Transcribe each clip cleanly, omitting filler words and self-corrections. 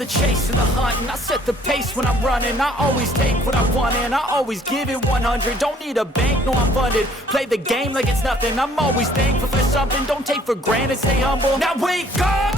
the chase and the hunt, and I set the pace when I'm running. I always take what I want and I always give it 100. Don't need a bank, no I'm funded. Play the game like it's nothing. I'm always thankful for something. Don't take for granted, stay humble. Now wake up!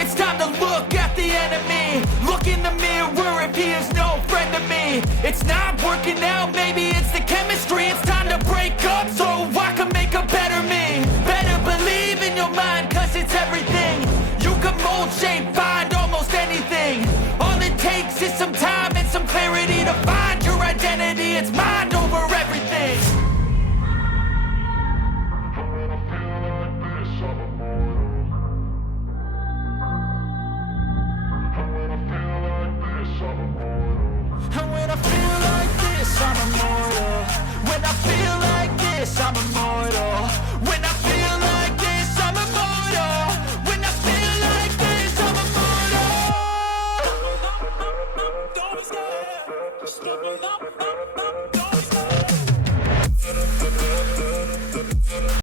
It's time to look at the enemy. Look in the mirror if he is no friend to me. It's not working out, maybe it's the chemistry. It's time to break up so I can make a better me. Better believe in your mind, cause it's everything. You can mold, shape, find almost anything. All it takes is some time and some clarity to find your identity. It's mind over everything. And when I feel like this, I'm immortal. When I feel like this, I'm immortal.